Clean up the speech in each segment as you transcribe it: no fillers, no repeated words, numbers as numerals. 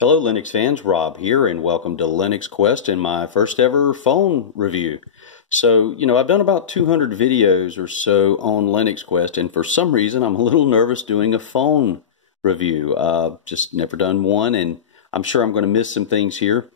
Hello Linux fans, Rob here, and welcome to Linux Quest and my first ever phone review. So, I've done about 200 videos or so on Linux Quest, and for some reason I'm a little nervous doing a phone review. Just never done one, and I'm sure I'm going to miss some things here.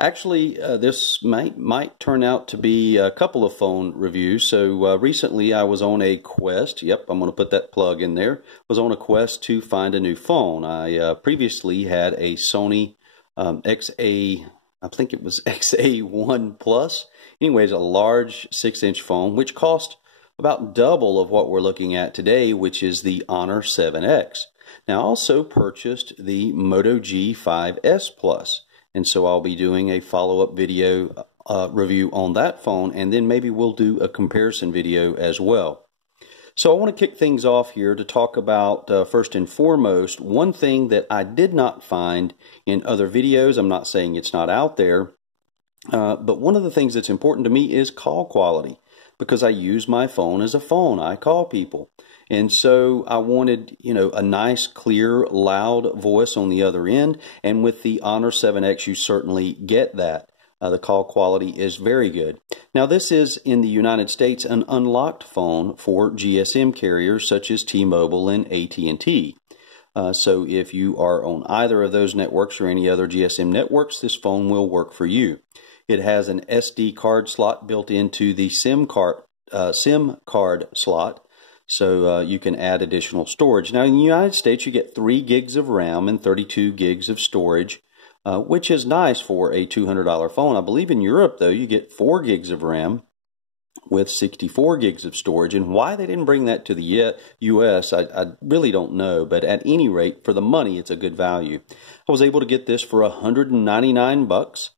Actually, this might turn out to be a couple of phone reviews. So recently I was on a quest. Yep, I'm going to put that plug in there. Was on a quest to find a new phone. I previously had a Sony XA, I think it was XA1 Plus. Anyways, a large 6-inch phone, which cost about double of what we're looking at today, which is the Honor 7X. Now, I also purchased the Moto G5S Plus. And so I'll be doing a follow-up video review on that phone, and then maybe we'll do a comparison video as well. So I want to kick things off here to talk about, first and foremost, one thing that I did not find in other videos. I'm not saying it's not out there, but one of the things that's important to me is call quality, because I use my phone as a phone. I call people. And so I wanted, a nice, clear, loud voice on the other end. And with the Honor 7X, you certainly get that. The call quality is very good. Now, this is, in the United States, an unlocked phone for GSM carriers such as T-Mobile and AT&T. So if you are on either of those networks or any other GSM networks, this phone will work for you. It has an SD card slot built into the SIM card slot. So you can add additional storage. Now, in the United States, you get 3 gigs of RAM and 32 gigs of storage, which is nice for a $200 phone. I believe in Europe, though, you get 4 gigs of RAM with 64 gigs of storage. And why they didn't bring that to the U.S., I really don't know. But at any rate, for the money, it's a good value. I was able to get this for $199,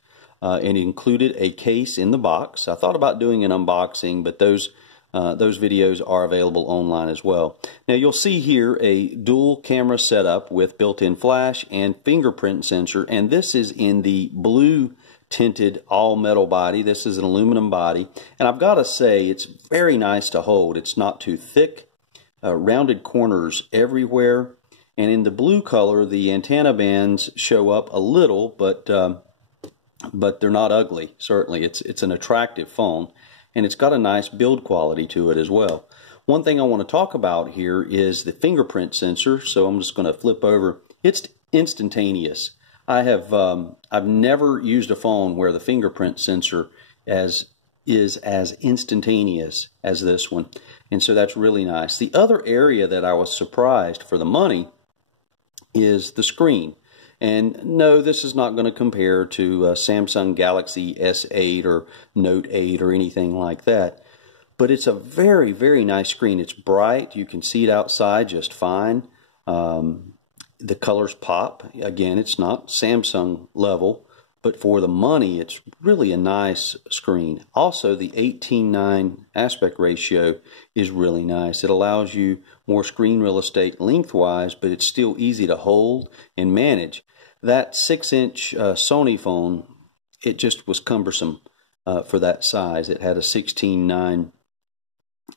and it included a case in the box. I thought about doing an unboxing, but those videos are available online as well. Now, you'll see here a dual camera setup with built-in flash and fingerprint sensor, and this is in the blue tinted all metal body. This is an aluminum body, and I've got to say it's very nice to hold. It's not too thick, rounded corners everywhere, and in the blue color the antenna bands show up a little, but they're not ugly. Certainly, it's an attractive phone. And it's got a nice build quality to it as well. One thing I want to talk about here is the fingerprint sensor. So I'm just going to flip over. It's instantaneous. I've never used a phone where the fingerprint sensor is as instantaneous as this one. And so that's really nice. The other area that I was surprised for the money is the screen. And no, this is not going to compare to Samsung Galaxy S8 or Note 8 or anything like that. But it's a very, very nice screen. It's bright. You can see it outside just fine. The colors pop. Again, it's not Samsung level, but for the money, it's really a nice screen. Also, the 18:9 aspect ratio is really nice. It allows you more screen real estate lengthwise, but it's still easy to hold and manage. That 6-inch Sony phone, it just was cumbersome for that size. It had a 16:9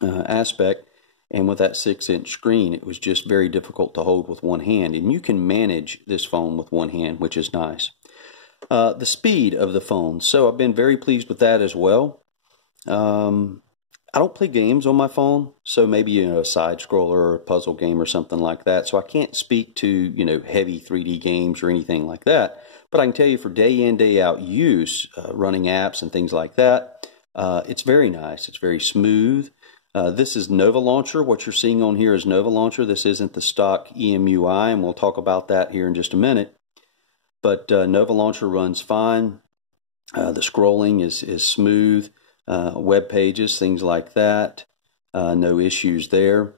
aspect, and with that 6-inch screen, it was just very difficult to hold with one hand. And you can manage this phone with one hand, which is nice. The speed of the phone. So I've been very pleased with that as well. I don't play games on my phone, so maybe a side scroller or a puzzle game or something like that. So I can't speak to heavy 3D games or anything like that. But I can tell you for day in, day out use, running apps and things like that, it's very nice. It's very smooth. This is Nova Launcher. What you're seeing on here is Nova Launcher. This isn't the stock EMUI, and we'll talk about that here in just a minute. But Nova Launcher runs fine. The scrolling is smooth. Web pages, things like that, no issues there.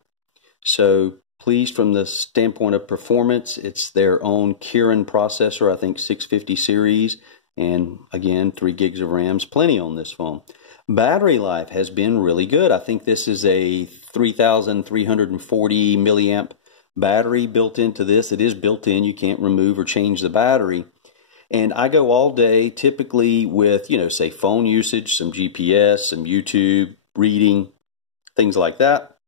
So pleased from the standpoint of performance. It's their own Kirin processor, I think 650 series, and again 3 gigs of RAM's plenty on this phone. Battery life has been really good. I think this is a 3,340 milliamp battery built into this. It is built in. You can't remove or change the battery. And I go all day, typically with, say phone usage, some GPS, some YouTube, reading, things like that.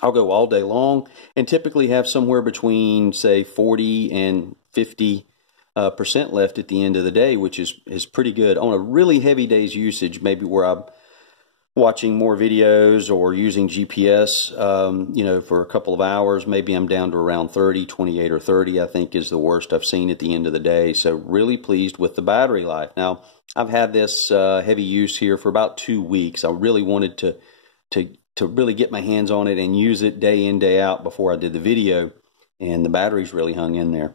I'll go all day long and typically have somewhere between, say, 40 and 50 percent left at the end of the day, which is pretty good. On a really heavy day's usage, maybe where I'm watching more videos or using GPS, for a couple of hours, maybe I'm down to around 30, 28 or 30, I think is the worst I've seen at the end of the day. So really pleased with the battery life. Now, I've had this heavy use here for about 2 weeks. I really wanted to really get my hands on it and use it day in, day out before I did the video, and the battery's really hung in there.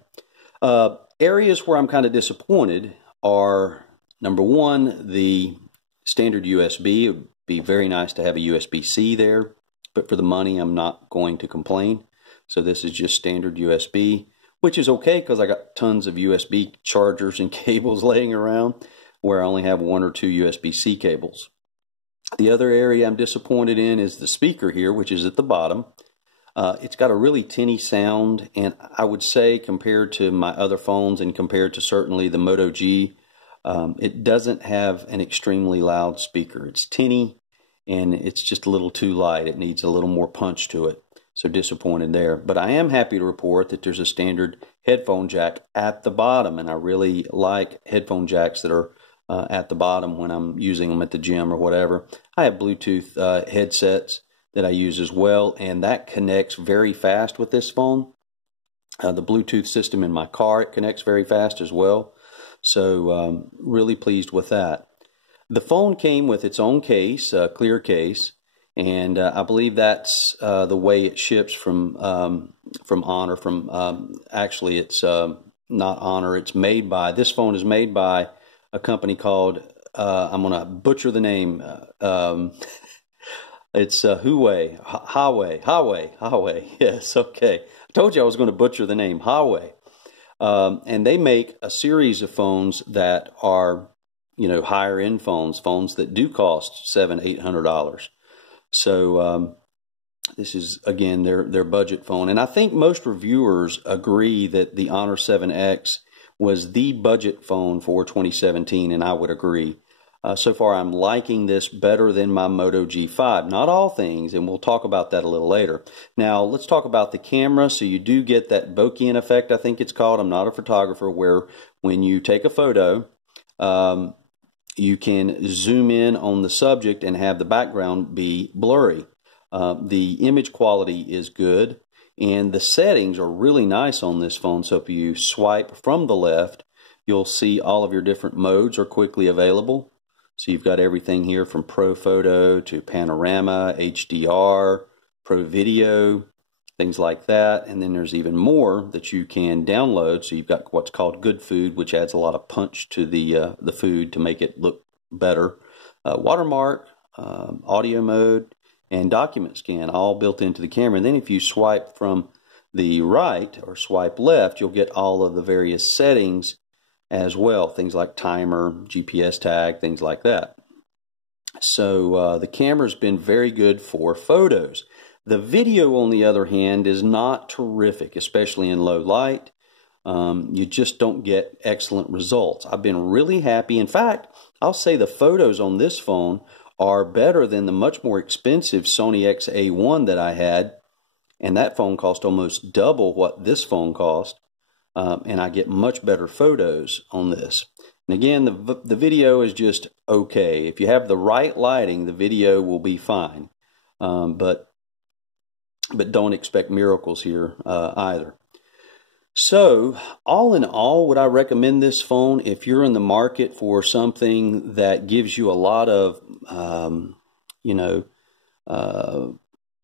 Areas where I'm kind of disappointed are, number one, the standard USB. It would be very nice to have a USB-C there, but for the money, I'm not going to complain. So this is just standard USB, which is okay because I got tons of USB chargers and cables laying around where I only have 1 or 2 USB-C cables. The other area I'm disappointed in is the speaker here, which is at the bottom. It's got a really tinny sound, and I would say compared to my other phones and compared to certainly the Moto G, it doesn't have an extremely loud speaker. It's tinny, and it's just a little too light. It needs a little more punch to it. So disappointed there. But I am happy to report that there's a standard headphone jack at the bottom, and I really like headphone jacks that are at the bottom when I'm using them at the gym or whatever. I have Bluetooth headsets that I use as well, and that connects very fast with this phone. The Bluetooth system in my car, it connects very fast as well. So really pleased with that. The phone came with its own case, a clear case, and I believe that's the way it ships from Honor. Actually, it's not Honor. It's made by, this phone is made by a company called, I'm going to butcher the name, it's Huawei, yes, okay. I told you I was going to butcher the name, Huawei. And they make a series of phones that are, higher end phones that do cost $700-800. So this is, again, their budget phone. And I think most reviewers agree that the Honor 7X was the budget phone for 2017, and I would agree. So far, I'm liking this better than my Moto G5. Not all things, and we'll talk about that a little later. Now, let's talk about the camera. So you do get that bokeh effect, I think it's called. I'm not a photographer, where when you take a photo, you can zoom in on the subject and have the background be blurry. The image quality is good, and the settings are really nice on this phone. So if you swipe from the left, you'll see all of your different modes are quickly available. So you've got everything here from Pro Photo to Panorama, HDR, Pro Video, things like that. And then there's even more that you can download. So you've got what's called Good Food, which adds a lot of punch to the food to make it look better. Watermark, audio mode, and document scan, all built into the camera. And then if you swipe from the right or swipe left, you'll get all of the various settings as well, things like timer, GPS tag, things like that. So the camera's been very good for photos. The video, on the other hand, is not terrific, especially in low light. You just don't get excellent results. I've been really happy. In fact, I'll say the photos on this phone are better than the much more expensive Sony XA1 that I had, and that phone cost almost double what this phone cost. And I get much better photos on this. And again, the video is just okay. If you have the right lighting, the video will be fine. But don't expect miracles here either. So, all in all, would I recommend this phone if you're in the market for something that gives you a lot of,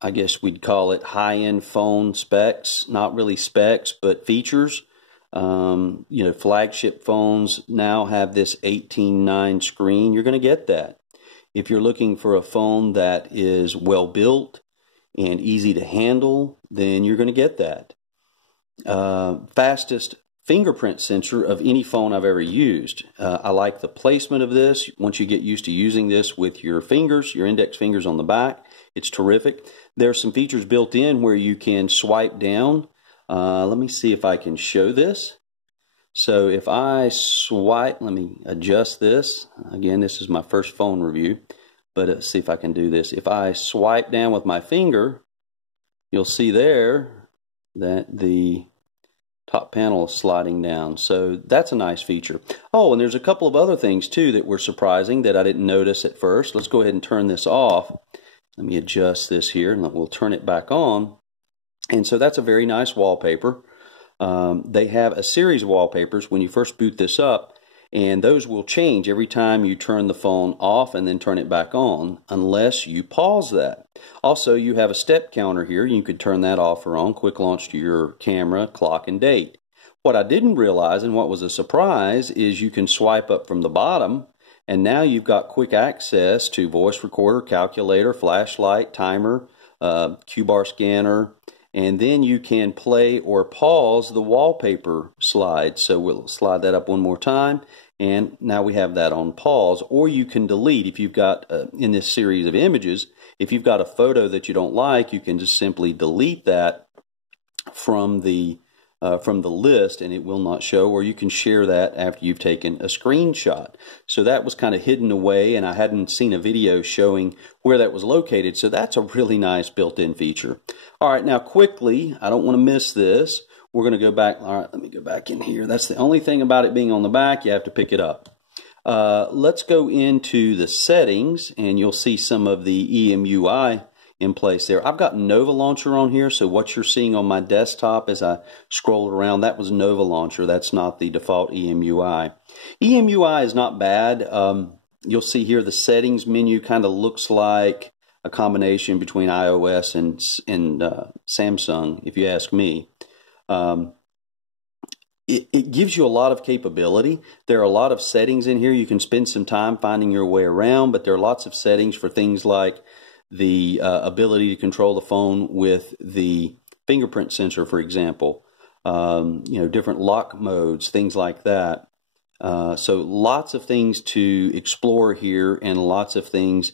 I guess we'd call it high-end phone specs, not really specs, but features. Flagship phones now have this 18:9 screen. You're going to get that. If you're looking for a phone that is well built and easy to handle, then you're going to get that. Fastest fingerprint sensor of any phone I've ever used. I like the placement of this. Once you get used to using this with your fingers, your index fingers on the back, it's terrific. There are some features built in where you can swipe down. Let me see if I can show this. So if I swipe, let me adjust this. Again, this is my first phone review, but let's see if I can do this. If I swipe down with my finger, you'll see there that the top panel sliding down. So that's a nice feature. Oh, and there's a couple of other things too that were surprising that I didn't notice at first. Let's go ahead and turn this off. Let me adjust this here and we'll turn it back on. And so that's a very nice wallpaper. They have a series of wallpapers when you first boot this up, and those will change every time you turn the phone off and then turn it back on, unless you pause that. Also, you have a step counter here. You could turn that off or on. Quick launch to your camera, clock, and date. What I didn't realize, and what was a surprise, is you can swipe up from the bottom, and now you've got quick access to voice recorder, calculator, flashlight, timer, Q-bar scanner, and then you can play or pause the wallpaper slide. So we'll slide that up one more time, and now we have that on pause. Or you can delete if you've got, in this series of images, if you've got a photo that you don't like, you can just simply delete that from the list and it will not show, or you can share that after you've taken a screenshot. So that was kind of hidden away, and I hadn't seen a video showing where that was located, so that's a really nice built-in feature. All right, now quickly, I don't want to miss this. We're going to go back. All right, let me go back in here. That's the only thing about it being on the back. You have to pick it up. Let's go into the settings, and you'll see some of the EMUI in place there. I've got Nova Launcher on here, so what you're seeing on my desktop as I scrolled around, that was Nova Launcher. That's not the default EMUI. EMUI is not bad. You'll see here the settings menu kind of looks like a combination between iOS and Samsung, if you ask me. It gives you a lot of capability. There are a lot of settings in here. You can spend some time finding your way around, but there are lots of settings for things like the ability to control the phone with the fingerprint sensor, for example. Different lock modes, things like that. So lots of things to explore here, and lots of things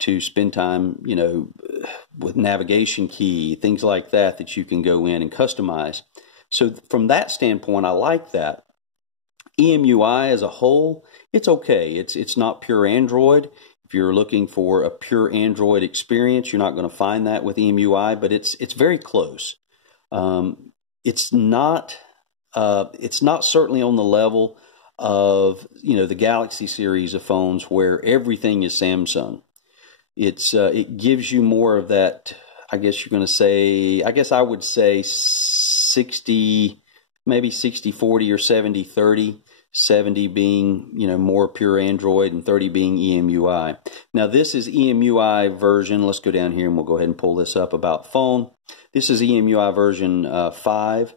to spend time, with navigation key, things like that that you can go in and customize. So from that standpoint, I like that. EMUI as a whole, it's okay. It's not pure Android. If you're looking for a pure Android experience, you're not going to find that with EMUI, but it's very close. It's not certainly on the level of the Galaxy series of phones where everything is Samsung. It gives you more of that. I guess I would say 60, maybe 60-40 or 70-30. 70 being, more pure Android, and 30 being EMUI. Now this is EMUI version. Let's go down here and we'll go ahead and pull this up about phone. This is EMUI version 5,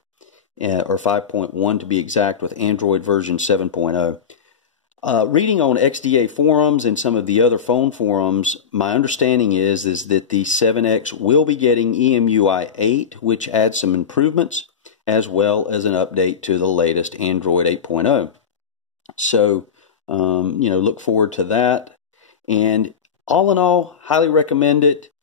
or 5.1 to be exact, with Android version 7.0. Reading on XDA forums and some of the other phone forums, my understanding is that the 7X will be getting EMUI 8, which adds some improvements, as well as an update to the latest Android 8.0. So, look forward to that. And all in all, highly recommend it.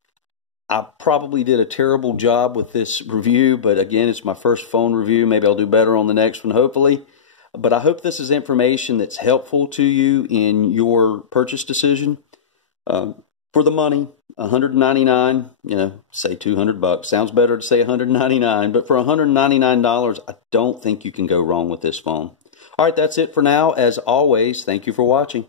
I probably did a terrible job with this review, but again, it's my first phone review. Maybe I'll do better on the next one, hopefully. But I hope this is information that's helpful to you in your purchase decision. For the money, $199, say $200. Sounds better to say $199, but for $199, I don't think you can go wrong with this phone. All right, that's it for now. As always, thank you for watching.